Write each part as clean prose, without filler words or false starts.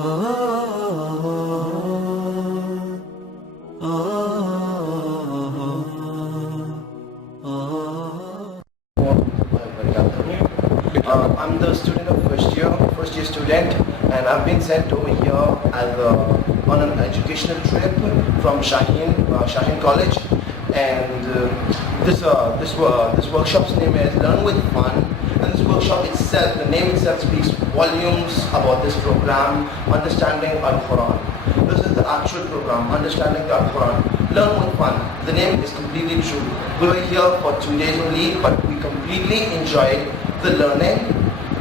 I'm the student of first year student, and I've been sent over here on an educational trip from Shaheen College, and this workshop's name is Learn with Fun, and this workshop itself, the name itself speaks volumes about this program, Understanding Al-Quran. This is the actual program, Understanding the Al-Quran. Learn with Fun. The name is completely true. We were here for 2 days only, but we completely enjoyed the learning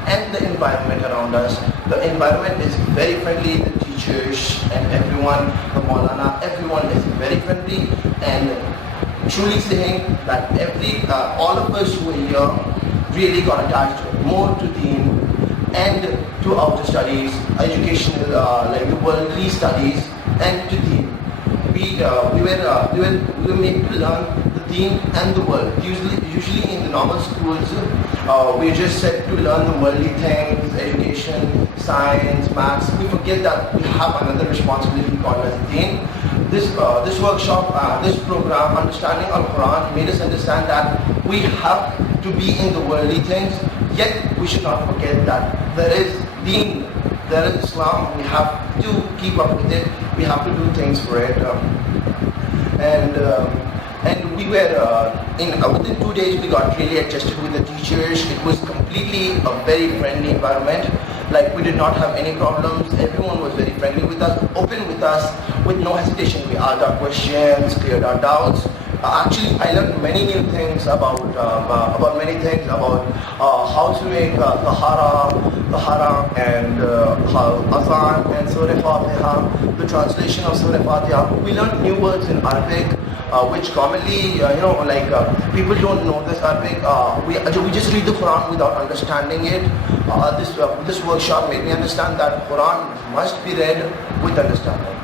and the environment around us. The environment is very friendly, the teachers and everyone, the Maulana, everyone is very friendly, and truly saying that all of us who are here really got attached more to Deen and to outer studies, educational, like the worldly studies, and to Deen. We were made to learn the Deen and the world. Usually in the normal schools, we just set to learn the worldly things, education, science, maths. We forget that we have another responsibility called as Deen. This workshop, this program, Understanding Al-Quran, made us understand that we have to be in the worldly things, yet we should not forget that there is Deen, there is Islam. We have to keep up with it. We have to do things for it. And we were within 2 days we got really adjusted with the teachers. It was completely a very friendly environment. Like, we did not have any problems. Everyone was very friendly with us, open with us, with no hesitation. We asked our questions, cleared our doubts. Actually, I learned many new things about how to make tahara, and azan and Surah Fatiha, the translation of Surah Fatiha. We learned new words in Arabic, which commonly, people don't know this Arabic. We just read the Quran without understanding it. This workshop made me understand that Quran must be read with understanding.